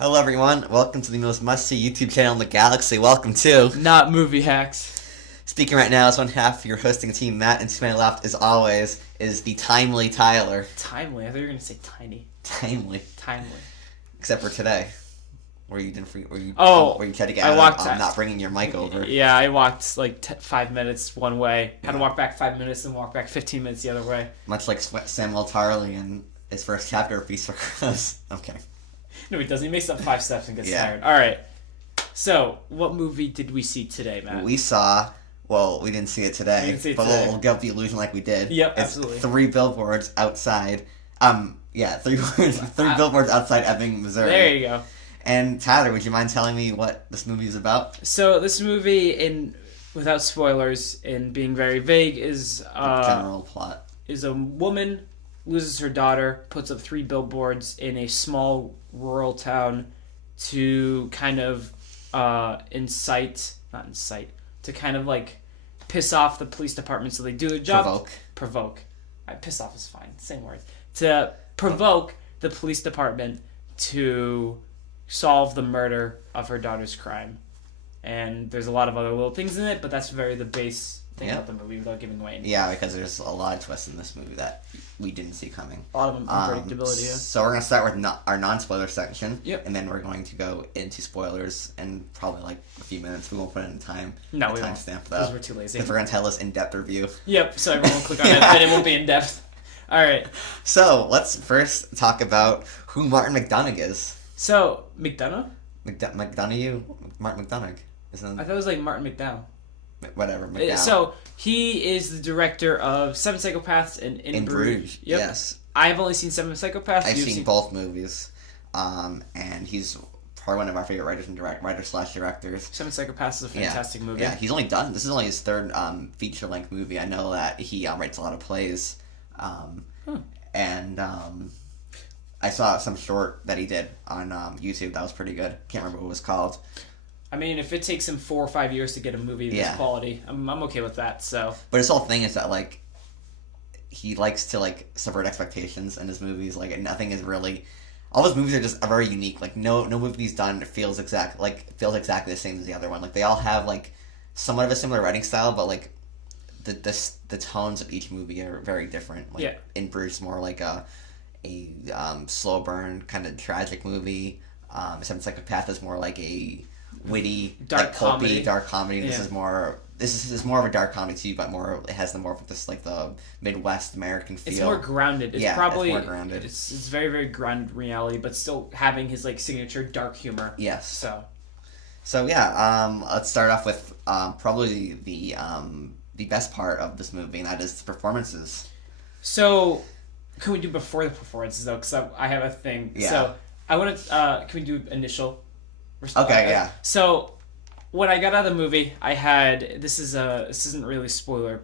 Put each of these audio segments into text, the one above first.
Hello everyone, welcome to the most must-see YouTube channel in the galaxy. Welcome to NotMovieHacks. Speaking right now as one half of your hosting team, Matt, and to my left, as always, is the timely Tyler. Timely? I thought you were going to say tiny. Timely. Except for today, where you didn't where you tried to get out of not bringing your mic over. Yeah, I walked like 5 minutes one way, had to walk back 5 minutes, and walk back 15 minutes the other way. Much like Samuel Tarly in his first chapter of Beast for Christmas. Okay. No, he doesn't. He makes up 5 steps and gets tired. All right. So, what movie did we see today, Matt? We saw... Well, we didn't see it today, we'll give up the illusion like we did. Yep, it's absolutely. 3 billboards outside. Three billboards outside Ebbing, Missouri. There you go. And Tyler, would you mind telling me what this movie is about? So this movie, without spoilers, in being very vague, is the general plot is a woman loses her daughter, puts up 3 billboards in a small rural town to kind of to kind of like piss off the police department so they do their job. Provoke. Piss off is fine. Same words. To provoke the police department to solve the murder of her daughter's crime. And there's a lot of other little things in it, but that's the base thing about the movie without giving away anything. Yeah, because there's a lot of twists in this movie that we didn't see coming. A lot of unpredictability, So we're going to start with our non-spoiler section. Yep. And then we're going to go into spoilers in probably like a few minutes. We won't put in time. No, we won't. Timestamp though. Because we're too lazy. Because we're going to tell us in-depth review. Yep, so everyone will click on it, and it won't be in-depth. All right. So let's first talk about who Martin McDonagh is. So, McDonagh? Martin McDonagh. I thought it was like Martin McDonagh. Whatever, McDonagh. So, he is the director of Seven Psychopaths and In Bruges. Yep. Yes. I've only seen Seven Psychopaths. I've seen both movies. And he's probably one of our favorite writers/directors. Seven Psychopaths is a fantastic movie. Yeah, he's only done... This is only his third feature-length movie. I know that he writes a lot of plays. And I saw some short that he did on YouTube that was pretty good. Can't remember what it was called. I mean, if it takes him 4 or 5 years to get a movie this quality, I'm okay with that. So, but his whole thing is that like he likes to like subvert expectations in his movies. Like nothing is really. All his movies are just very unique. Like no movie he's done feels exactly the same as the other one. Like they all have like somewhat of a similar writing style, but like the tones of each movie are very different. Like In Bruges more like a slow burn kind of tragic movie. Seven Psychopath is more like a witty, dark comedy. This is more of a dark comedy too, but it has more of this like the Midwest American feel. It's more grounded. It's it's more grounded. It's very, very grounded reality, but still having his like signature dark humor. Yes. So let's start off with probably the best part of this movie, and that is the performances. So, can we do before the performances though? Because I have a thing. Yeah. So I want to. Can we do initial? Okay. Yeah. So, when I got out of the movie, I had this isn't really a spoiler,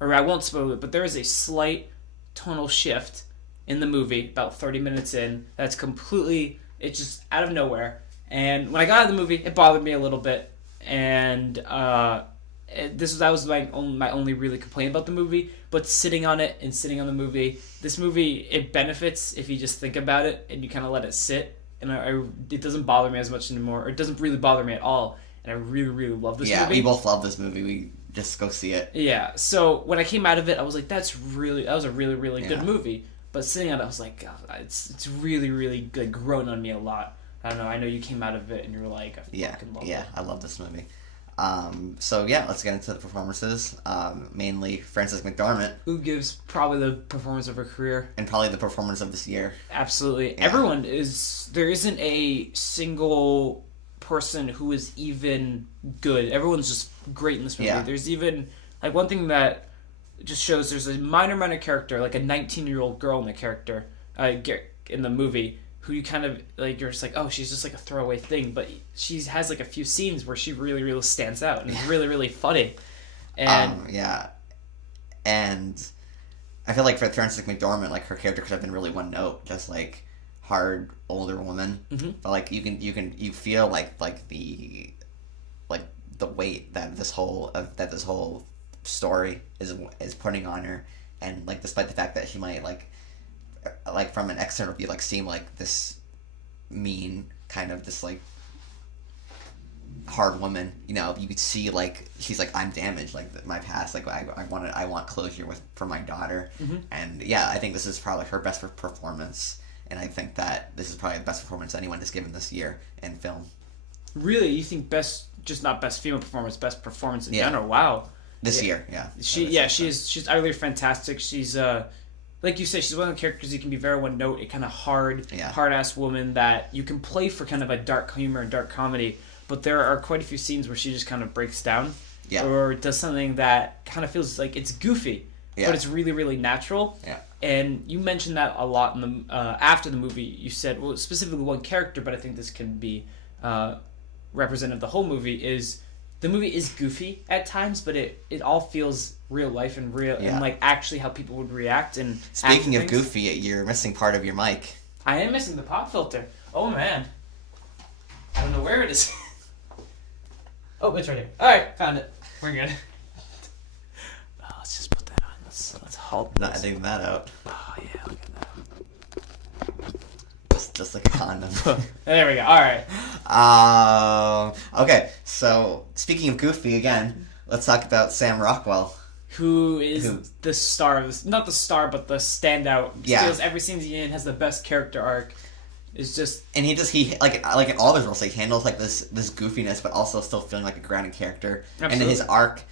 or I won't spoil it, but there is a slight tonal shift in the movie about 30 minutes in. That's it's just out of nowhere. And when I got out of the movie, it bothered me a little bit, and that was my only really complaint about the movie. But sitting on the movie, this movie, it benefits if you just think about it and you kind of let it sit. And it doesn't bother me as much anymore, or it doesn't really bother me at all. And I really, really love this movie. Yeah, we both love this movie. We just go see it. Yeah, so when I came out of it, I was like, that was a really, really good movie. But sitting on it, I was like, God, it's really, really good, grown on me a lot. I don't know, I know you came out of it and you were like, I fucking love it. Yeah, I love this movie. Let's get into the performances. Mainly Frances McDormand, who gives probably the performance of her career, and probably the performance of this year. Absolutely, everyone is. There isn't a single person who is even good. Everyone's just great in this movie. There's even like one thing that just shows there's a minor character, like a 19-year-old girl in the character, in the movie. Who you kind of like, you're just like, oh, she's just like a throwaway thing, but she has like a few scenes where she really, really stands out and is really, really funny. And and I feel like for Frances McDormand, like her character could have been really one note, just like hard older woman. Mm-hmm. But like you feel like the weight that this whole story is putting on her, and like despite the fact that she might like from an external view, like seem like this mean, kind of this like hard woman. You know, you could see like she's like, I'm damaged, like my past, like I want closure for my daughter, and yeah, I think this is probably her best performance, and I think that this is probably the best performance anyone has given this year in film. Really, you think just not best female performance, best performance in general? Wow. This year, yeah. She's utterly fantastic. She's like you said, she's one of the characters you can be very one note, a kind of hard ass woman that you can play for kind of a dark humor and dark comedy. But there are quite a few scenes where she just kind of breaks down, or does something that kind of feels like it's goofy, but it's really, really natural. Yeah. And you mentioned that a lot in the after the movie. You said, well, specifically one character, but I think this can be representative of the whole movie. Is the movie is goofy at times, but it all feels real life and real and like actually how people would react. And speaking of goofy, you're missing part of your mic. I am missing the pop filter. Oh man, I don't know where it is. Oh, it's right here. All right, found it. We're good. Let's just put that on. Let's halt. Not editing that out. Oh yeah, look at that. Just like a condom. There we go. All right. Okay, so speaking of goofy again, let's talk about Sam Rockwell. Who is the star of this? Not the star, but the standout. Yeah. Steals every scene he's in, has the best character arc. Is just, and he like in all of his roles, he handles like this goofiness, but also still feeling like a grounded character. Absolutely. And his arc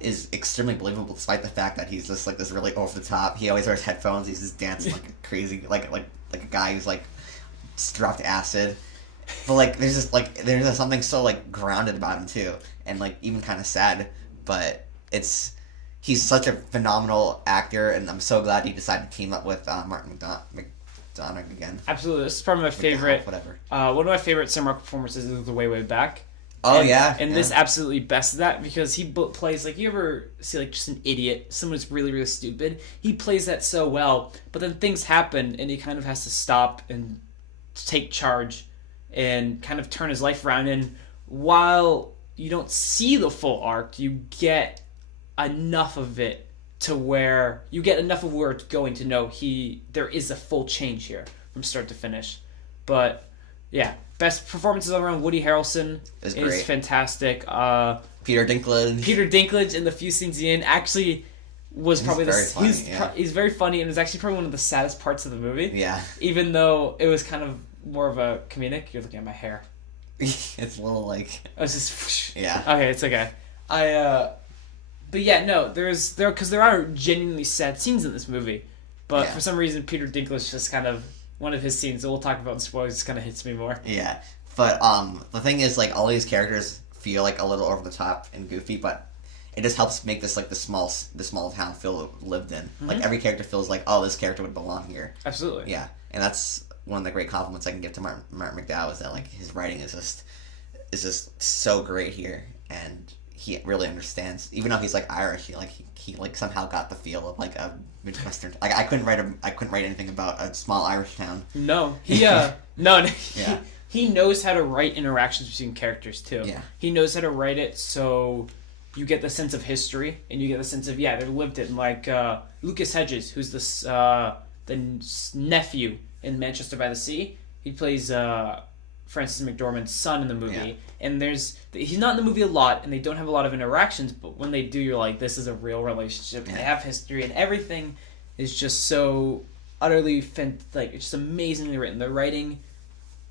is extremely believable, despite the fact that he's just like this really over the top. He always wears headphones. He's just dancing like a crazy, like a guy who's like dropped acid. But like there's something so like grounded about him too, and like even kind of sad. But he's such a phenomenal actor, and I'm so glad he decided to team up with Martin McDonagh again. Absolutely, this is probably my favorite. Whatever. One of my favorite Sam Rockwell performances is The Way Back. Oh and, yeah, and this absolutely bests that because he plays like, you ever see like just an idiot, someone who's really, really stupid. He plays that so well, but then things happen and he kind of has to stop and take charge and kind of turn his life around. And while you don't see the full arc, you get enough of it to where you get enough of where it's going to know there is a full change here from start to finish. But yeah, best performances all around. Woody Harrelson is fantastic. Peter Dinklage in the few scenes he's in actually was probably he's very funny, and it's actually probably one of the saddest parts of the movie. Yeah. Even though it was kind of more of a comedic. You're looking at my hair. It's a little like. I was just. Yeah. Okay, it's okay. But yeah, no, because there are genuinely sad scenes in this movie, but for some reason Peter Dinklage just kind of, one of his scenes that we'll talk about in spoilers just kind of hits me more. Yeah, but the thing is, like, all these characters feel like a little over the top and goofy, but it just helps make this like the small town feel lived in. Mm-hmm. Like every character feels like, oh, this character would belong here. Absolutely. Yeah, and that's one of the great compliments I can give to Martin McDonagh is that like his writing is just so great here, and he really understands. Even though he's like Irish, he like somehow got the feel of like a Midwestern. Like I couldn't write anything about a small Irish town. No, he he knows how to write interactions between characters too. Yeah, he knows how to write it so you get the sense of history and you get the sense of they're lived it. And like Lucas Hedges, who's the nephew in Manchester by the Sea, he plays Frances McDormand's son in the movie, and he's not in the movie a lot, and they don't have a lot of interactions, but when they do, you're like, this is a real relationship. Yeah. They have history, and everything is just so utterly it's just amazingly written. The writing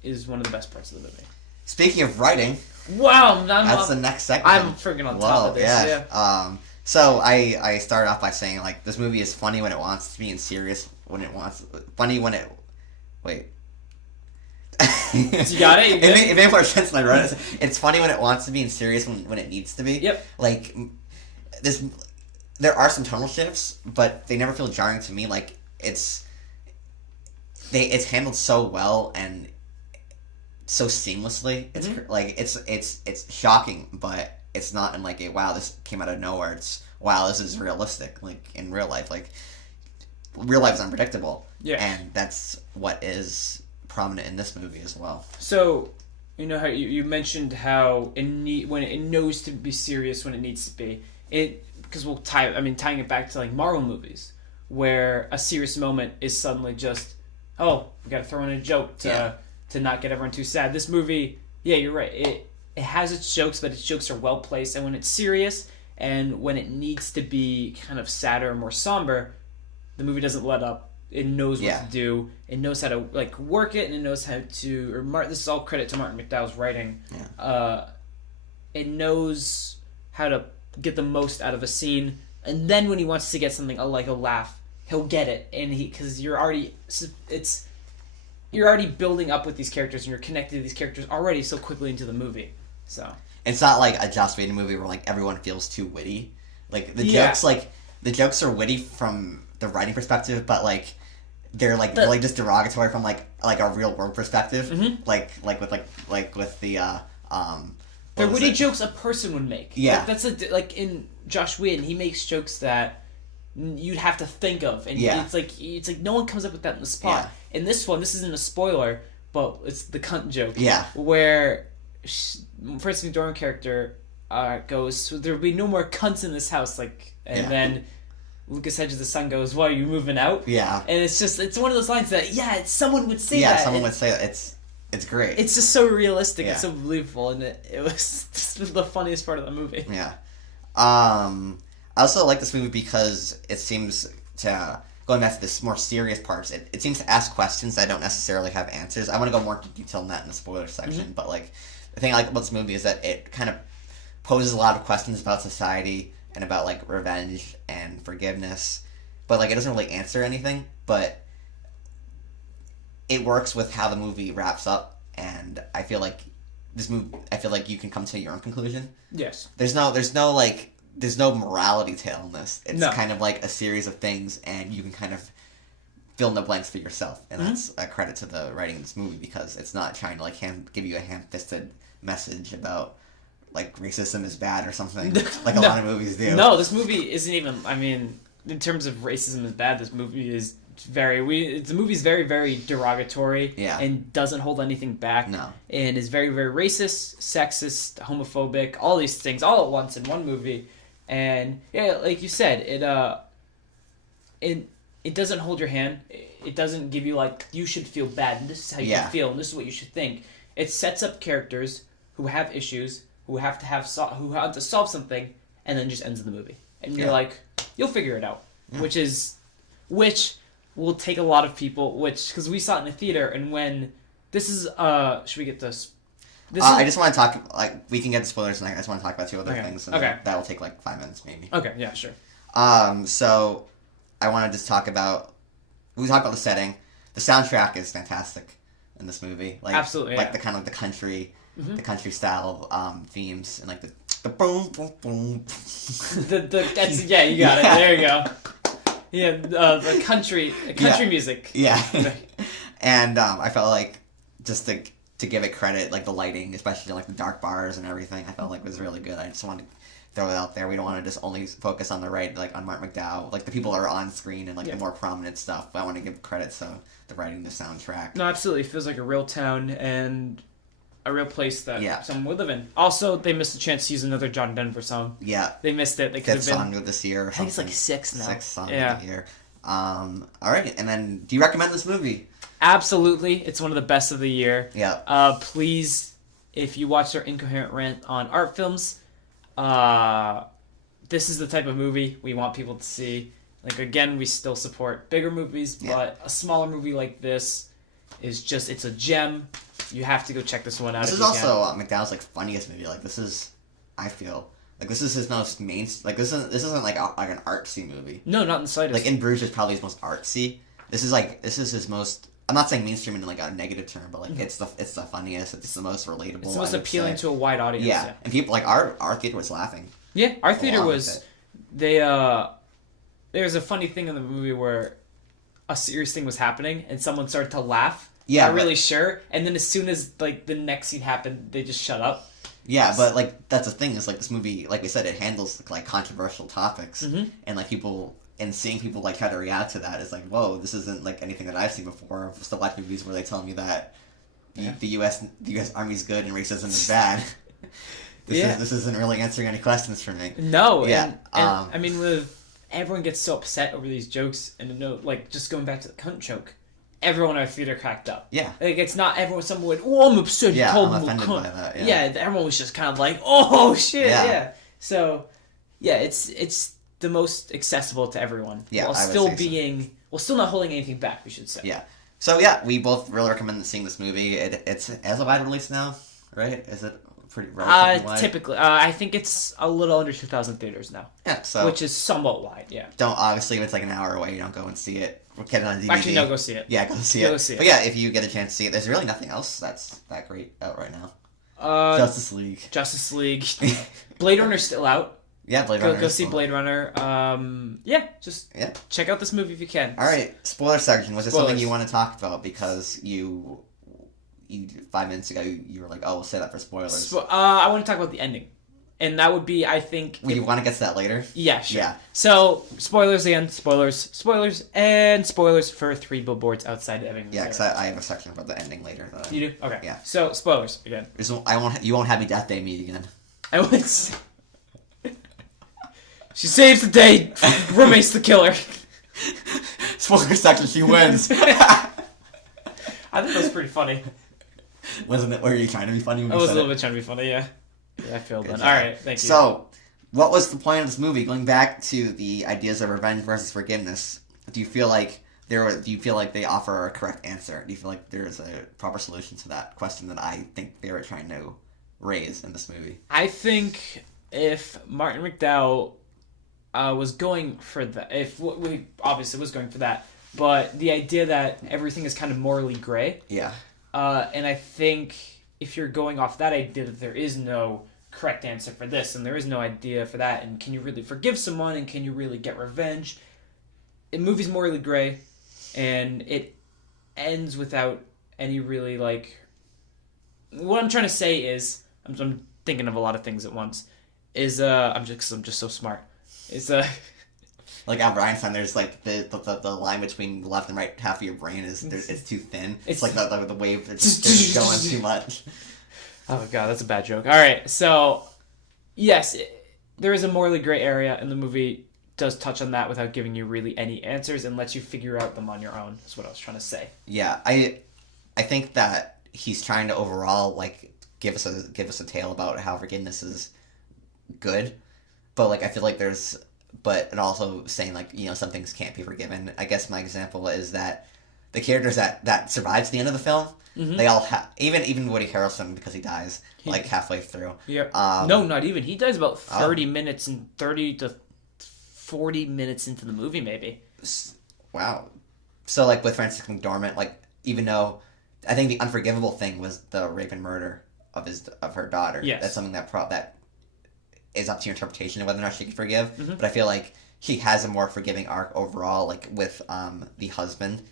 is one of the best parts of the movie. Speaking of writing, wow, that's the next segment. I'm freaking on top of this. Yeah. So I started off by saying like this movie is funny when it wants to be and serious when it wants. Funny when it. Wait. You got it? It made more sense when I wrote it. It's funny when it wants to be and serious when it needs to be. Yep. Like, there are some tonal shifts, but they never feel jarring to me. Like, it's handled so well and so seamlessly. It's like, it's shocking, but it's not in like a, wow, this came out of nowhere. It's, wow, this is realistic. Like, in real life. Like, real life is unpredictable. Yeah. And that's what is prominent in this movie as well. So, you know how you mentioned how when it knows to be serious when it needs to be. Because tying it back to like Marvel movies, where a serious moment is suddenly just, oh, we got to throw in a joke to to not get everyone too sad. This movie, yeah, you're right. It has its jokes, but its jokes are well placed, and when it's serious and when it needs to be kind of sadder and more somber, the movie doesn't let up. It knows what to do. It knows how to like work it, and it knows how to. This is all credit to Martin McDonagh's writing. Yeah. It knows how to get the most out of a scene, and then when he wants to get something like a laugh, he'll get it, and because you're already building up with these characters, and you're connected to these characters already so quickly into the movie. So it's not like a Joss Whedon movie where like everyone feels too witty. Like the jokes are witty from the writing perspective, but like they're like really just derogatory from like a real world perspective. Mm-hmm. Like with the they're witty jokes a person would make. Yeah, like in Joss Whedon, he makes jokes that you'd have to think of, and it's like no one comes up with that in the spot. In this one, this isn't a spoiler, but it's the cunt joke. Yeah, where Frances McDormand character goes, so there'll be no more cunts in this house, then Lucas Hedges' son goes, "What, are you moving out?" Yeah, and it's one of those lines that someone would say that. Yeah, someone would say that. It's great. It's just so realistic. It's so believable, and it was just the funniest part of the movie. Yeah. I also like this movie because it seems to, going back to this more serious parts, it seems to ask questions that don't necessarily have answers. I want to go more into detail on that in the spoiler section, but like the thing I like about this movie is that it kind of poses a lot of questions about society and about like revenge and forgiveness, but like it doesn't really answer anything, but it works with how the movie wraps up, and I feel like you can come to your own conclusion. Yes. There's no morality tale in this. It's kind of like a series of things, and you can kind of fill in the blanks for yourself. And that's a credit to the writing of this movie, because it's not trying to like give you a ham-fisted message about like racism is bad or something like a lot of movies do. No, this movie isn't even. I mean, in terms of racism is bad, this movie is the movie's very, very derogatory and doesn't hold anything back. No. And is very, very racist, sexist, homophobic, all these things all at once in one movie. And yeah, like you said, it doesn't hold your hand. It doesn't give you like, you should feel bad and this is how you feel and this is what you should think. It sets up characters who have issues, who have to solve something, and then just ends the movie. And you're like, you'll figure it out. Which will take a lot of people, because we saw it in the theater, and when this is should we get this? I just want to talk, like, we can get the spoilers tonight. I just want to talk about two other things, and that will take like 5 minutes maybe. Okay, yeah, sure. So I want to just talk about, we talked about the setting. The soundtrack is fantastic in this movie. Like, absolutely, like the kind of the country style themes, and like the boom boom boom. That's you got it. There you go. Yeah, the country music. Yeah, and I felt like just to give it credit, like the lighting, especially like the dark bars and everything, I felt like was really good. I just wanted to throw it out there. We don't want to just only focus on on Martin McDowell, like the people that are on screen and like the more prominent stuff. But I want to give credit to the writing, the soundtrack. No, absolutely, it feels like a real town and a real place that someone would live in. Also, they missed a chance to use another John Denver song. Yeah, they missed it. They could have been song of this year. Or I think it's like 6 now. 6 song of the year. All right, and then do you recommend this movie? Absolutely, it's one of the best of the year. Yeah. Please, if you watched our incoherent rant on art films, this is the type of movie we want people to see. Like, again, we still support bigger movies, but a smaller movie like this is just, it's a gem. You have to go check this one out. This is also McDowell's like funniest movie. Like, this is, I feel like this is his most like this isn't like an artsy movie. No, not in the slightest. Like In Bruges is probably his most artsy. This is his most. I'm not saying mainstream in like a negative term, but like it's the funniest. It's the most relatable. It's the most appealing to a wide audience. Yeah, and people like our theater was laughing. Yeah, our theater was. There's a funny thing in the movie where a serious thing was happening and someone started to laugh. Yeah, not really sure. And then as soon as like the next scene happened, they just shut up. Yeah, but like that's the thing is like this movie, like we said, it handles like controversial topics, and like people. And seeing people like try to react to that is like, whoa, this isn't like anything that I've seen before. I've still watched movies where they tell me that the U.S. Army's good and racism is bad. This isn't really answering any questions for me. No, and I mean, everyone gets so upset over these jokes, and like just going back to the cunt joke, everyone in our theater cracked up. Yeah. Like, it's not everyone, someone went, oh, I'm upset. Yeah, told I'm him offended we'll by that. Yeah, everyone was just kind of like, oh, shit, Yeah. yeah. So, yeah, it's the most accessible to everyone. Yeah, while I would still say so. being, well, still not holding anything back, we should say. Yeah. So, yeah, we both really recommend seeing this movie. It's as a wide release now, right? Is it pretty relatively wide? Typically. I think it's a little under 2,000 theaters now. Yeah, so... Which is somewhat wide, yeah. Obviously, if it's like an hour away, you don't go and see it. We'll get it on DVD. Actually, no, go see it. Yeah, go see Go it. see it. But yeah, if you get a chance to see it, there's really nothing else that's that great out right now. Justice League. Blade Runner's still out. Yeah, Blade Runner. Go see Blade Runner. Just check out this movie if you can. All right, spoiler section. Was there something you want to talk about? Because you 5 minutes ago, you were like, oh, we'll say that for spoilers. I want to talk about the ending. And that would be, I think... You want to get to that later? Yeah, sure. Yeah. So, spoilers again. Spoilers for 3 Billboards Outside Ebbing. Yeah, because I have a section about the ending later. You do? Okay. Yeah. So, spoilers again. You won't have me Death Day meet again. She saves the day, roommate's the killer. Spoiler section, she wins. I think that was pretty funny. Wasn't it? Were you trying to be funny when I you was a said little it? bit trying to be funny, yeah. Yeah, I failed Good then. job. Alright, thank you. So, what was the point of this movie? Going back to the ideas of revenge versus forgiveness, do you feel like they offer a correct answer? Do you feel like there's a proper solution to that question that I think they were trying to raise in this movie? I think if Martin McDonagh was going for that, we obviously was going for that, but the idea that everything is kind of morally gray. Yeah. And I think if you're going off that idea that there is no correct answer for this and there is no idea for that, and can you really forgive someone and can you really get revenge? The movie's morally gray, and it ends without any really, like... What I'm trying to say is, I'm thinking of a lot of things at once, is, I'm just so smart, is, Like Albert Einstein, there's like the line between the left and right half of your brain it's too thin. It's like the wave that's just going too much. Oh god, that's a bad joke. All right, so yes, there is a morally gray area, and the movie does touch on that without giving you really any answers and lets you figure out them on your own. That's what I was trying to say. Yeah, I think that he's trying to overall like give us a tale about how forgiveness is good, but like I feel like but also saying like, you know, some things can't be forgiven. I guess my example is that the characters that survives the end of the film, they all have, even Woody Harrelson, because he dies like halfway through. Yeah. No, not even. He dies about 30 minutes and 30 to 40 minutes into the movie, maybe. Wow. So like with Frances McDormand, like even though I think the unforgivable thing was the rape and murder of her daughter. Yes. That's something that is up to your interpretation of whether or not she can forgive. Mm-hmm. But I feel like she has a more forgiving arc overall, like with the husband.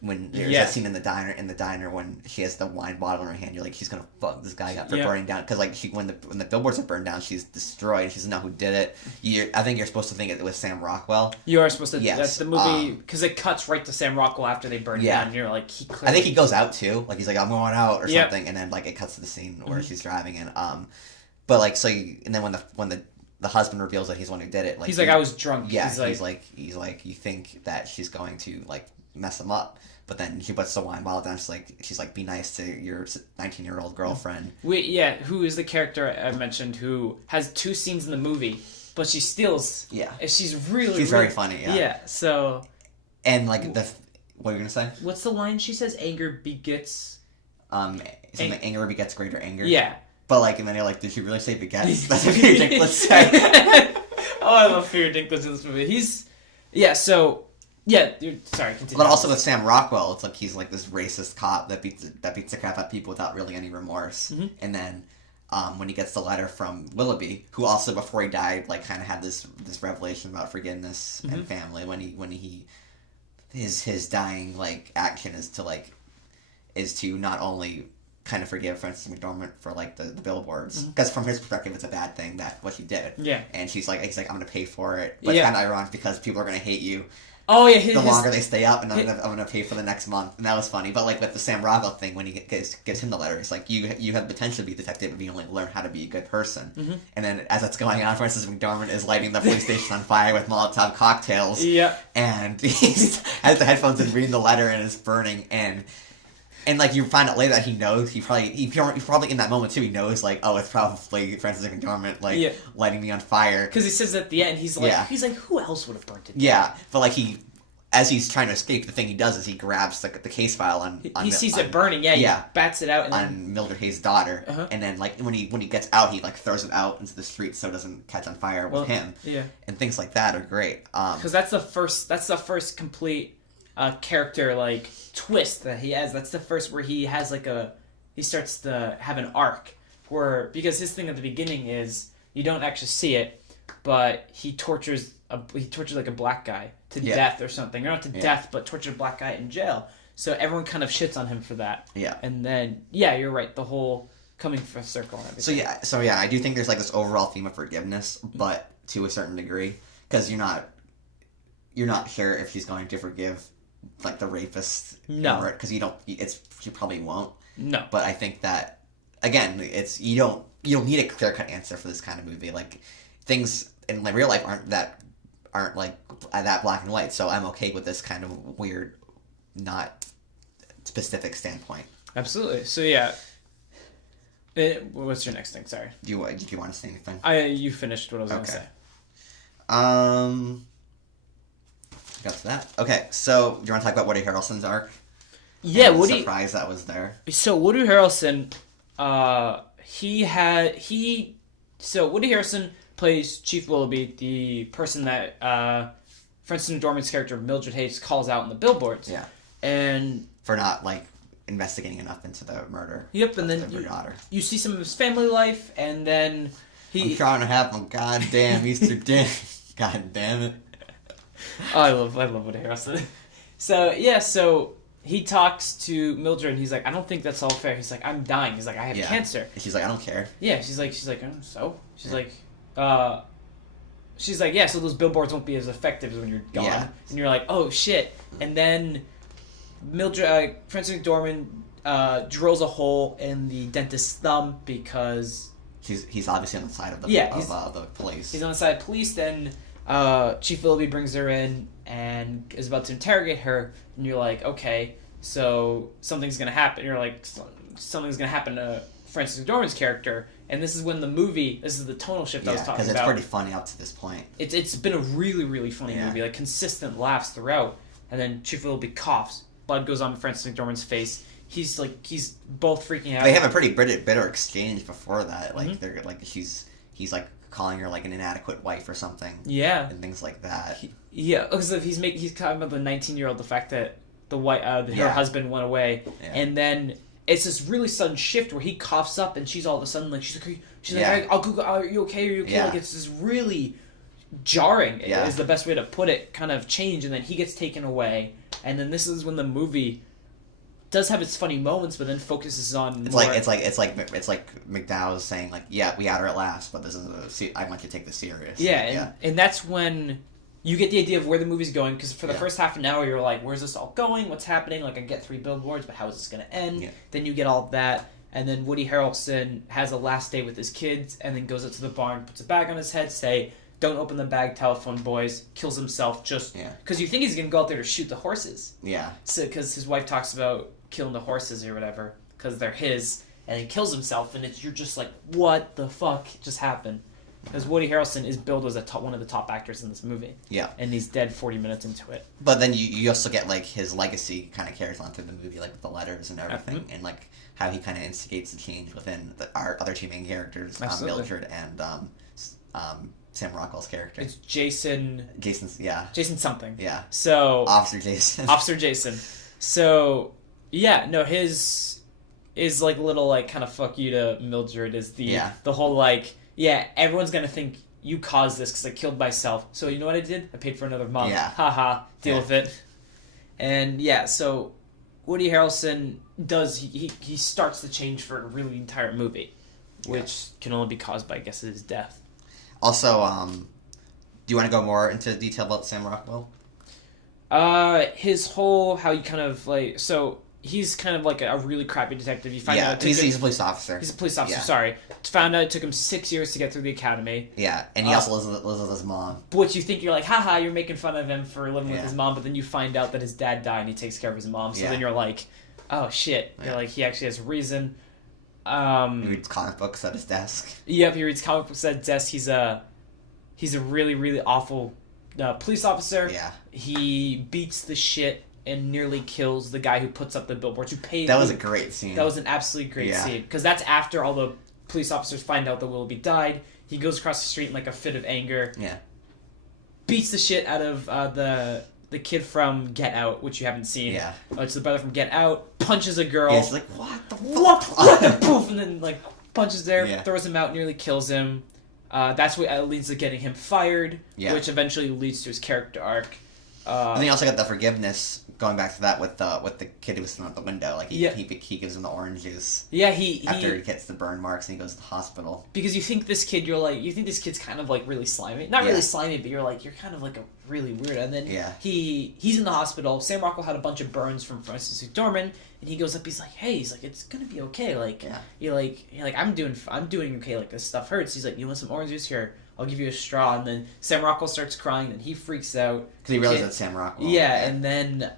When there's that scene in the diner when she has the wine bottle in her hand, you're like, she's gonna fuck this guy up for burning down. Because like when the billboards are burned down, she's destroyed. She doesn't know who did it. I think you're supposed to think it was Sam Rockwell. You are supposed to. Yes. That's the movie, because it cuts right to Sam Rockwell after they burn it down. And you're like, I think he goes out too. Like he's like, I'm going out or something, and then like it cuts to the scene where she's driving in. But like and then when the husband reveals that he's the one who did it, like he's like, I was drunk. Yeah, he's like you think that she's going to like mess him up. But then she puts the wine bottle down. She's like, be nice to your 19-year-old girlfriend. Who is the character I mentioned who has 2 scenes in the movie, but she steals. Yeah, she's very funny. Yeah. Yeah. So. And like what are you gonna say? What's the line she says? Anger begets. Anger begets greater anger. Yeah. But like, and then you're like, did she really say begets? That's what Peter Dinklage said. Oh, I love Peter Dinklage in this movie. So. Yeah, sorry, continue. But also with Sam Rockwell, it's like he's like this racist cop that beats the crap out of people without really any remorse. Mm-hmm. And then when he gets the letter from Willoughby, who also before he died, like kind of had this revelation about forgiveness and family. When he his dying like action is to not only kind of forgive Frances McDormand for like the billboards, because from his perspective it's a bad thing that what she did. Yeah. And he's like I'm gonna pay for it, but it's kind of ironic because people are gonna hate you. Oh yeah, his, the longer they stay up, and I'm gonna pay for the next month, and that was funny. But like with the Sam Rockwell thing, when he gives him the letter, it's like you have potential to be a detective if you only learn how to be a good person. Mm-hmm. And then as that's going on, Frances McDormand is lighting the police station on fire with Molotov cocktails. Yeah. And he has the headphones and reading the letter, and it's burning. And like you find out later that he knows he probably in that moment too, he knows like, oh, it's probably Frances McDormand lighting me on fire, because he says at the end he's like who else would have burnt it down? Yeah, but like as he's trying to escape, the thing he does is he grabs the case file on he sees it burning. He bats it out on Mildred Hayes' daughter, and then like when he gets out, he like throws it out into the street so it doesn't catch on fire with him. Yeah, and things like that are great. Because that's the first complete character like twist that he has. That's the first where he has like he starts to have an arc where, because his thing at the beginning is you don't actually see it, but he tortures like a black guy to death or something, or not to death, but tortured a black guy in jail. So everyone kind of shits on him for that. Yeah, and then you're right, the whole coming full circle and everything. So I do think there's like this overall theme of forgiveness, but to a certain degree, because you're not sure if she's going to forgive like the rapist. No, because she probably won't. No, but I think that again, you don't need a clear cut answer for this kind of movie. Like things in like real life aren't like that black and white. So I'm okay with this kind of weird, not specific standpoint. Absolutely. So what's your next thing? Sorry. Did you want to say anything? You finished what I was going to say. Got to that. Okay, so do you want to talk about Woody Harrelson's arc? Yeah, and Woody. Surprise that was there. So Woody Harrelson, Woody Harrelson plays Chief Willoughby, the person that Frances McDormand's character Mildred Hayes calls out in the Billboards. Yeah, and for not like investigating enough into the murder. Yep, and then you see some of his family life, and then I'm trying to have my goddamn Easter dinner. God damn it. Oh, I love Woody Harrelson. So he talks to Mildred, and he's like, I don't think that's all fair. He's like, I'm dying. He's like, I have cancer. And she's like, I don't care. Yeah, she's like, so? She's like, yeah, so those billboards won't be as effective as when you're gone. Yeah. And you're like, oh, shit. And then Mildred, Frances McDormand drills a hole in the dentist's thumb because... He's obviously on the side of the police. He's on the side of police, then... Chief Willoughby brings her in and is about to interrogate her, and you're like, okay, so something's gonna happen. You're like, something's gonna happen to Frances McDormand's character, and this is the tonal shift I was talking about. Because it's pretty funny up to this point. It's been a really, really funny movie, like consistent laughs throughout, and then Chief Willoughby coughs, blood goes on Frances McDormand's face. He's both freaking out. They have a pretty bitter exchange before that. Like they're like he's like calling her like an inadequate wife or something. Yeah. And things like that. Because he's talking about the 19-year-old, the fact that her husband went away, and then it's this really sudden shift where he coughs up, and she's all of a sudden like she's like I'll Google. Are you okay? Are you okay? Like it's this really jarring. Is the best way to put it. Kind of change, and then he gets taken away, and then this is when the movie does have its funny moments, but then focuses on it's like McDowell's saying like, yeah, we had her at last, but this is I want you to take this serious. And that's when you get the idea of where the movie's going, because for the first half an hour you're like, where's this all going? What's happening? Like I get 3 billboards, but how is this going to end? Then you get all of that, and then Woody Harrelson has a last day with his kids, and then goes up to the barn, puts a bag on his head, say, don't open the bag, telephone boys, kills himself just because you think he's going to go out there to shoot the horses. Yeah. So because his wife talks about killing the horses or whatever because they're his, and he kills himself, and you're just like, what the fuck just happened? Because Woody Harrelson is billed as one of the top actors in this movie. Yeah. And he's dead 40 minutes into it. But then you also get like his legacy kind of carries on through the movie, like with the letters and everything, and like how he kind of instigates the change within our other 2 main characters, Mildred and Sam Rockwell's character. It's Jason something. Yeah. So Officer Jason. Officer Jason. So his is like little like kind of fuck you to Mildred is the whole like everyone's gonna think you caused this because I killed myself. So you know what I did? I paid for another month. Yeah. Haha. Deal with it. And so Woody Harrelson does he starts the change for a really entire movie, which can only be caused by I guess his death. Also, do you want to go more into detail about Sam Rockwell? His whole how you kind of like so. He's kind of like a really crappy detective. You find out he's a police officer. He's a police officer. Sorry, found out it took him 6 years to get through the academy. Yeah, and he also lives with his mom. Which you think you're like, haha, you're making fun of him for living with his mom, but then you find out that his dad died and he takes care of his mom. So then you're like, oh shit. You're like, he actually has reason. He reads comic books at his desk. Yep, he reads comic books at his desk. He's a really, really awful police officer. Yeah. He beats the shit and nearly kills the guy who puts up the billboards. That was a great scene. That was an absolutely great scene. Because that's after all the police officers find out that Willoughby died. He goes across the street in like a fit of anger. Yeah. Beats the shit out of the kid from Get Out, which you haven't seen. Yeah. It's the brother from Get Out. Punches a girl. Yeah, she's like, what the fuck? What the poof? And then like punches there, Yeah. throws him out, nearly kills him. That's what leads to getting him fired, which eventually leads to his character arc. And then he also got the forgiveness. Going back to that with the kid who was sitting out the window, like he gives him the orange juice. Yeah, after he gets the burn marks and he goes to the hospital. Because you think this kid's kind of like really slimy, not really slimy, but you're kind of like a really weird. And then he's in the hospital. Sam Rockwell had a bunch of burns from Francis McDormand, and he goes up. He's like, hey, it's gonna be okay. Like you're like I'm doing okay. Like this stuff hurts. He's like, you want some orange juice? Here, I'll give you a straw. And then Sam Rockwell starts crying, and he freaks out because he realizes that's Sam Rockwell. Yeah, and then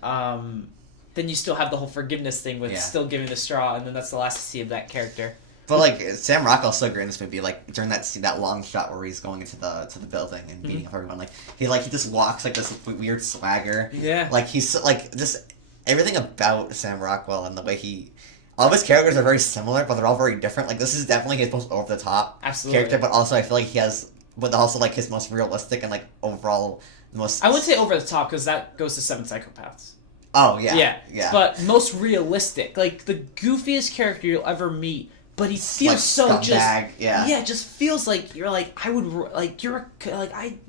you still have the whole forgiveness thing with still giving the straw, and then that's the last to see of that character. But like Sam Rockwell's so great in this movie. Like during that long shot where he's going into the building and beating up everyone, like he just walks like this weird swagger. Yeah, like he's like just everything about Sam Rockwell and the way all of his characters are very similar, but they're all very different. Like this is definitely his most over the top character, but also I feel like he has. But also, like, his most realistic and, like, overall most... I wouldn't say over the top, because that goes to Seven Psychopaths. Oh, yeah. Yeah. But most realistic. Like, the goofiest character you'll ever meet, but he feels like, so scumbag, Yeah, it just feels like you're, like, I would... Like, you're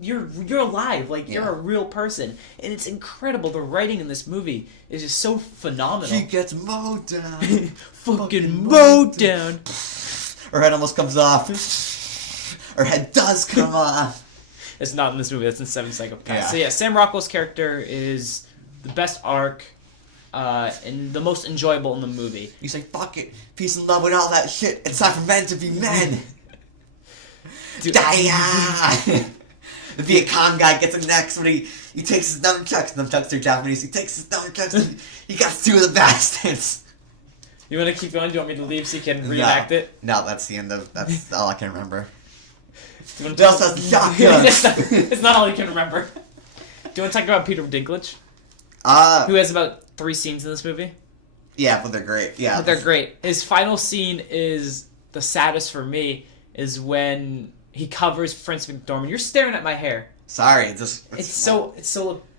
alive. Like, you're a real person. And it's incredible. The writing in this movie is just so phenomenal. He gets mowed down. Fucking mowed down. Her head almost comes off. Her head does come off. It's not in this movie. That's in Seven Psychopaths. Yeah. So yeah, Sam Rockwell's character is the best arc and the most enjoyable in the movie. He's like, fuck it. Peace and love and all that shit. It's time for men to be men. Die! The Viet Cong guy gets it next when he takes his nunchucks. Nunchucks are Japanese. He takes his nunchucks and he got two of the bastards. You want to keep going? Do you want me to leave so you can reenact it? No, that's all I can remember. It's not all you can remember. Do you want to talk about Peter Dinklage? Who has about 3 scenes in this movie? Yeah, but they're great. Yeah, but they're great. His final scene is the saddest for me. Is when he covers Francis McDormand. You're staring at my hair. Sorry, it's so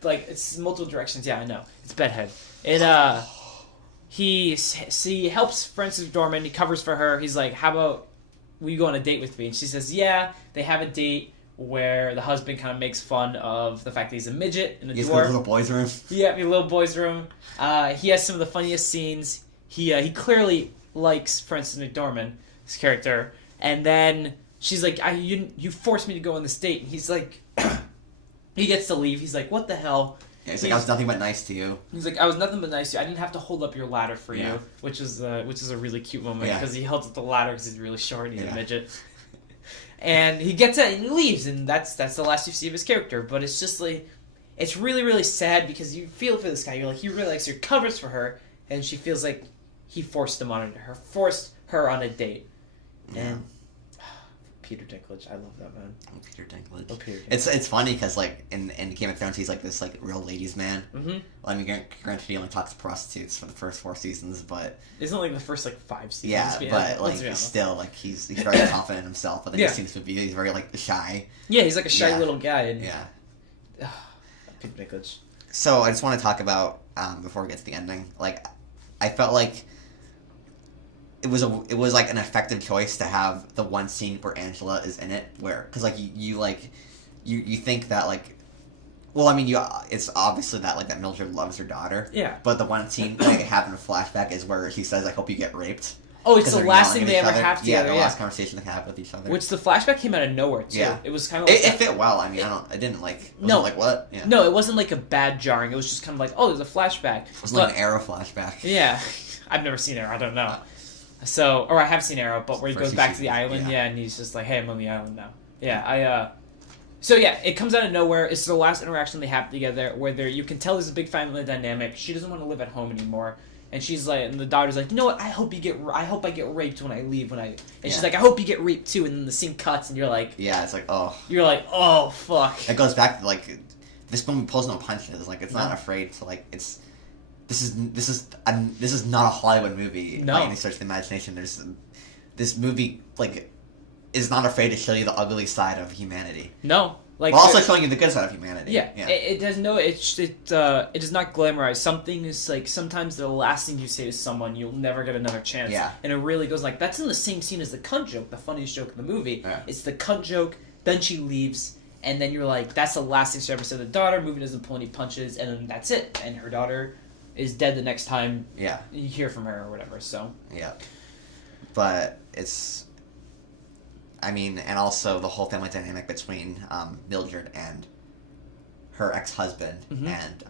like it's multiple directions. Yeah, I know. It's bedhead. He helps Francis McDormand. He covers for her. He's like, how about will you go on a date with me? And she says, yeah. They have a date where the husband kind of makes fun of the fact that he's a midget and a dwarf. He's in a little boy's room. Yeah, in a little boy's room. He has some of the funniest scenes. He clearly likes Francis McDormand, his character. And then she's like, you forced me to go on this date. And he's like, he gets to leave. He's like, what the hell? Yeah, he's like, I was nothing but nice to you. He's like, I was nothing but nice to you. I didn't have to hold up your ladder for you, which is a really cute moment because he held up the ladder because he's really short. He's a midget, and he gets it and he leaves, and that's the last you see of his character. But it's just like, it's really really sad because you feel for this guy. You're like, he really likes her, covers for her, and she feels like he forced her on a date, and. Peter Dinklage, I love that man. Oh, Peter Dinklage. It's funny because like in Game of Thrones he's like this like real ladies man. Mm-hmm. Well, I mean, granted he only talks to prostitutes for the first 4 seasons, but it's only like the first like 5 seasons. Yeah, but like still like he's very confident in himself, but then he seems to be he's very like shy. Yeah, he's like a shy little guy. And, Peter Dinklage. So I just want to talk about before we get to the ending. Like, I felt like. It was like an effective choice to have the one scene where Angela is in it, because like you think that like, well, I mean it's obviously that like that Mildred loves her daughter. Yeah. But the one scene that happened in a flashback is where she says, "I hope you get raped." Oh, it's 'Cause the they're last yelling thing at they each ever other. have together. Yeah, the Yeah, last conversation they have with each other. which the flashback came out of nowhere too. Yeah. It was kind of like It fit well. I mean, I didn't like. It wasn't No. like what? Yeah. No, it wasn't like a bad jarring. It was just kind of like, oh, there's a flashback. It was like an Arrow flashback. Yeah, I've never seen Arrow. I don't know. So, or I have seen Arrow, but where he goes back to the island, yeah, and he's just like, hey, I'm on the island now. Yeah, So yeah, it comes out of nowhere. It's the last interaction they have together, where you can tell there's a big family dynamic. She doesn't want to live at home anymore, and she's like, and the daughter's like, you know what? I hope I get raped when I leave. And she's like, I hope you get raped too. And then the scene cuts, and you're like, yeah, it's like, oh, fuck. It goes back to like, this movie pulls no punches. Like, it's not afraid to like, it's. This is not a Hollywood movie by any stretch of the imagination. This movie like is not afraid to show you the ugly side of humanity. No, like while also showing you the good side of humanity. Yeah. It does no. It does not glamorize. Something is like sometimes the last thing you say to someone, you'll never get another chance. Yeah. And it really goes like that's in the same scene as the cunt joke, the funniest joke in the movie. Yeah. It's the cunt joke. Then she leaves, and then you're like, that's the last thing she ever said to the daughter. Movie doesn't pull any punches, and then that's it. And her daughter is dead the next time. Yeah. You hear from her or whatever. So. Yeah. But it's. I mean, and also the whole family dynamic between Mildred and her ex-husband and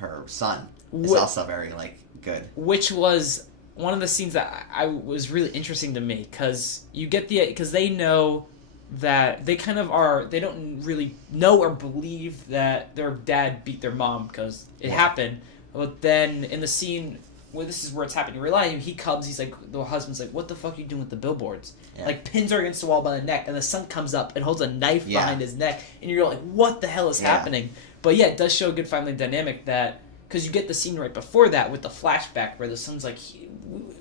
her son is also very like good. Which was one of the scenes that I was really interesting to me because you get because they know that they kind of are they don't really know or believe that their dad beat their mom because it happened, but then in the scene. Well, this is where it's happening. You realize he comes. He's like, the husband's like, "What the fuck are you doing with the billboards?" Yeah. Like pins her against the wall by the neck, and the son comes up and holds a knife behind his neck, and you're like, "What the hell is happening?" But yeah, it does show a good family dynamic that because you get the scene right before that with the flashback where the son's like,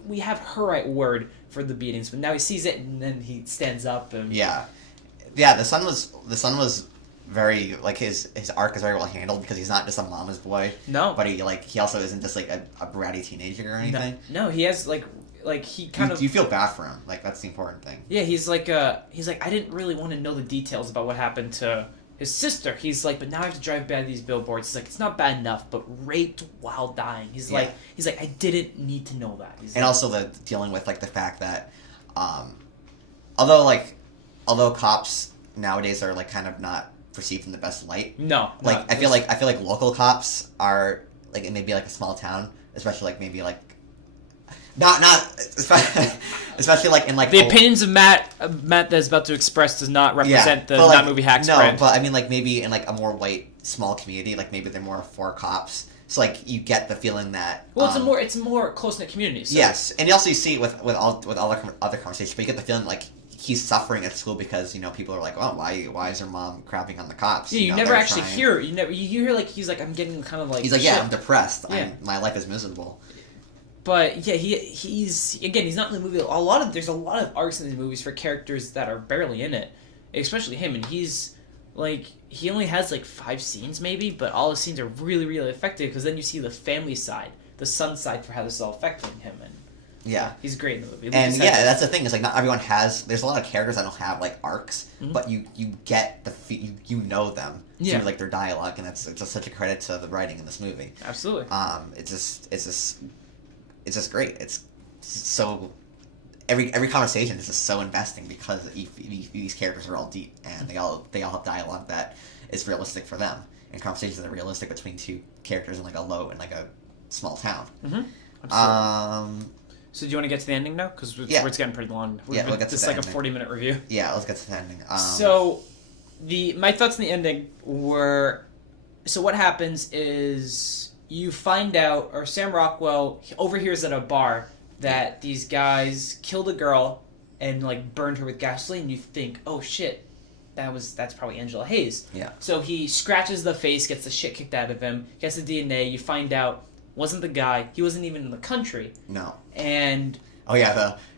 "We have her right word for the beatings," but now he sees it and then he stands up and yeah. The son was very like his arc is very well handled because he's not just a mama's boy. No, but he also isn't just like a bratty teenager or anything. No, he has like he kind of. You feel bad for him. Like that's the important thing. Yeah, he's like I didn't really want to know the details about what happened to his sister. He's like, but now I have to drive by these billboards. He's like, it's not bad enough, but raped while dying. He's like, I didn't need to know that. And also dealing with like the fact that, although cops nowadays are like kind of not perceived in the best light. No, I feel like local cops are like it may be like a small town, especially like maybe like not especially like in like the opinions of Matt that's about to express does not represent the NotMovieHacks brand. But I mean like maybe in like a more white small community, like maybe they're more for cops. So like you get the feeling that it's a more close knit community. So. Yes, and you also see it with all other conversations, but you get the feeling like he's suffering at school because people are like, oh, why is her mom crapping on the cops? Yeah, you never actually hear. You hear like he's like I'm getting kind of like. He's like, yeah, I'm depressed. Yeah. My life is miserable. But yeah, he's not in the movie. There's a lot of arcs in these movies for characters that are barely in it, especially him, and he's like he only has like 5 scenes maybe, but all his scenes are really really effective because then you see the family side, the son side for how this is all affecting him and. Yeah, he's great in the movie. And that's the thing is like not everyone has. There's a lot of characters that don't have like arcs, but you get you know them through like their dialogue, and it's just such a credit to the writing in this movie. Absolutely. It's just great. It's so every conversation is just so investing because these characters are all deep and they all have dialogue that is realistic for them and conversations that are realistic between two characters in like a small town. Absolutely. So do you want to get to the ending now? Because it's getting pretty long. We'll get to this the like ending. A 40-minute review. Yeah, let's get to the ending. So my thoughts on the ending were... So what happens is you find out, or Sam Rockwell overhears at a bar that these guys killed a girl and like burned her with gasoline. You think, oh shit, that's probably Angela Hayes. Yeah. So he scratches the face, gets the shit kicked out of him, gets the DNA. You find out wasn't the guy. He wasn't even in the country. No. And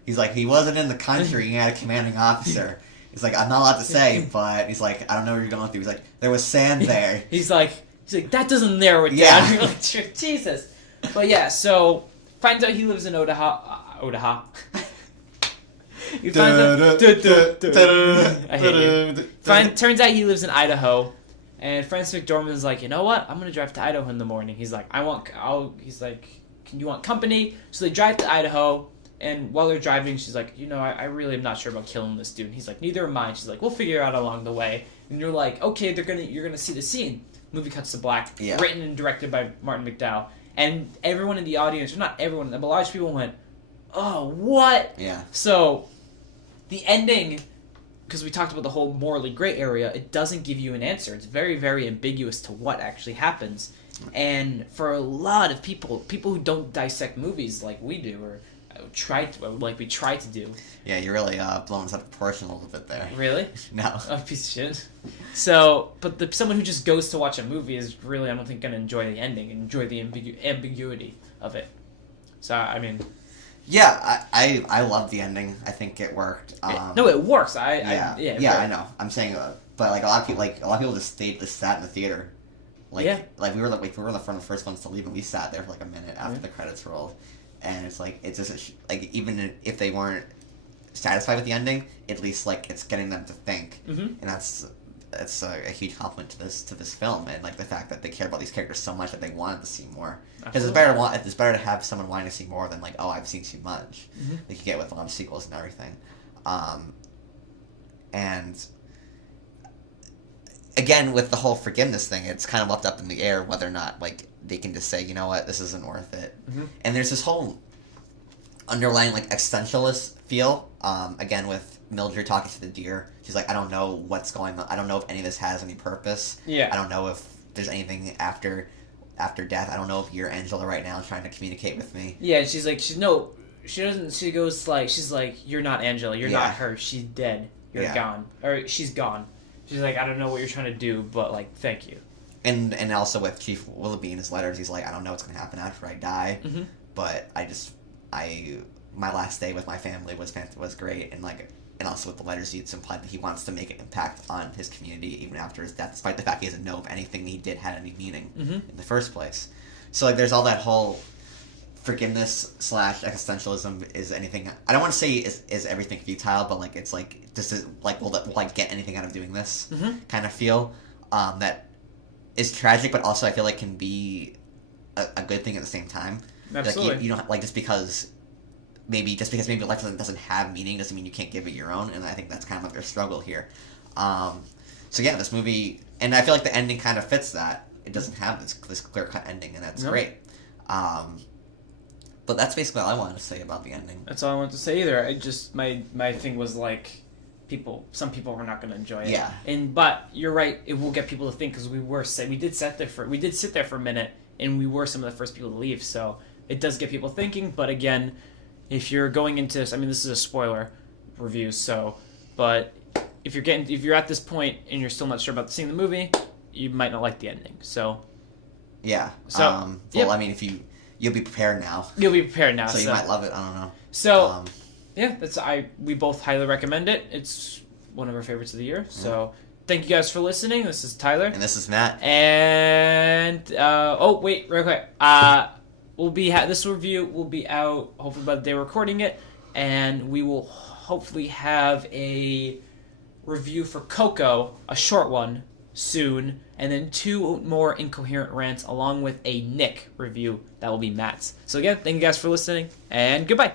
he's like he wasn't in the country. He had a commanding officer. He's like I'm not allowed to say, but he's like I don't know what you're going through. He's like there was sand there. He's like that doesn't narrow it down. You're like Jesus. But yeah, so finds out he lives in Odaha. He finds out. I hate you. Turns out he lives in Idaho, and Francis McDormand's like, you know what? I'm gonna drive to Idaho in the morning. He's like, he's like, can you want company? So they drive to Idaho, and while they're driving, she's like, I really am not sure about killing this dude. And he's like, neither am I. She's like, we'll figure it out along the way. And you're like, okay, you're gonna see the scene. Movie cuts to black. Yeah. Written and directed by Martin McDonagh. And everyone in the audience, or not everyone, but a lot of people went, oh, what? Yeah. So, the ending, because we talked about the whole morally gray area, it doesn't give you an answer. It's very, very ambiguous to what actually happens. And for a lot of people who don't dissect movies like we do, or we try to do. Yeah, you're really blowing this out of proportion a little bit there. Really? No. A piece of shit. So, but someone who just goes to watch a movie is really, I don't think, going to enjoy the ending and enjoy the ambiguity of it. So, I mean... Yeah, I love the ending. I think it worked. No, it works. I know. I'm saying, but like a lot of people just sat in the theater. We were in the front of the first ones to leave, and we sat there for like a minute after the credits rolled, and it's like it's just even if they weren't satisfied with the ending, at least like it's getting them to think, and that's a huge compliment to this film, and like the fact that they care about these characters so much that they wanted to see more. Because it's better to have someone wanting to see more than like, oh, I've seen too much. Like you get with a lot of sequels and everything, and again with the whole forgiveness thing, it's kind of left up in the air whether or not like they can just say, you know what, this isn't worth it. And there's this whole underlying like existentialist feel. Again with Mildred talking to the deer, she's like, I don't know what's going on. I don't know if any of this has any purpose. Yeah. I don't know if there's anything after death. I don't know if you're Angela right now trying to communicate with me. Yeah, she's like, she doesn't, she goes like, she's like, you're not Angela, you're not her, she's dead, you're gone. Or she's gone. She's like, I don't know what you're trying to do, but like, thank you. And also with Chief Willoughby in his letters, he's like, I don't know what's going to happen after I die, but my last day with my family was great, and also with the letters, it's implied that he wants to make an impact on his community even after his death, despite the fact he doesn't know if anything he did had any meaning in the first place. So like, there's all that whole forgiveness / existentialism is anything. I don't want to say is everything futile, but like it's like this is like will I get anything out of doing this kind of feel that is tragic, but also I feel like can be a good thing at the same time. Absolutely. Like you don't like just because maybe life doesn't have meaning doesn't mean you can't give it your own, and I think that's kind of like their struggle here. So yeah, this movie, and I feel like the ending kind of fits that. It doesn't have this clear cut ending, and that's great. But that's basically all I wanted to say about the ending. That's all I wanted to say either. I just my thing was like, some people are not going to enjoy it. Yeah. But you're right, it will get people to think, because we did sit there for a minute, and we were some of the first people to leave. So it does get people thinking. But again, if you're going into this, I mean, this is a spoiler review, so, but if you're at this point and you're still not sure about seeing the movie, you might not like the ending. So yeah. So I mean, if you'll be prepared now. You'll be prepared now. So you might love it. I don't know. So yeah, we both highly recommend it. It's one of our favorites of the year. So thank you guys for listening. This is Tyler. And this is Matt. And wait, real quick. This review will be out hopefully by the day we're recording it, and we will hopefully have a review for Coco, a short one, soon, and then 2 more incoherent rants along with a Nick review that will be Matt's. So again, thank you guys for listening, and goodbye.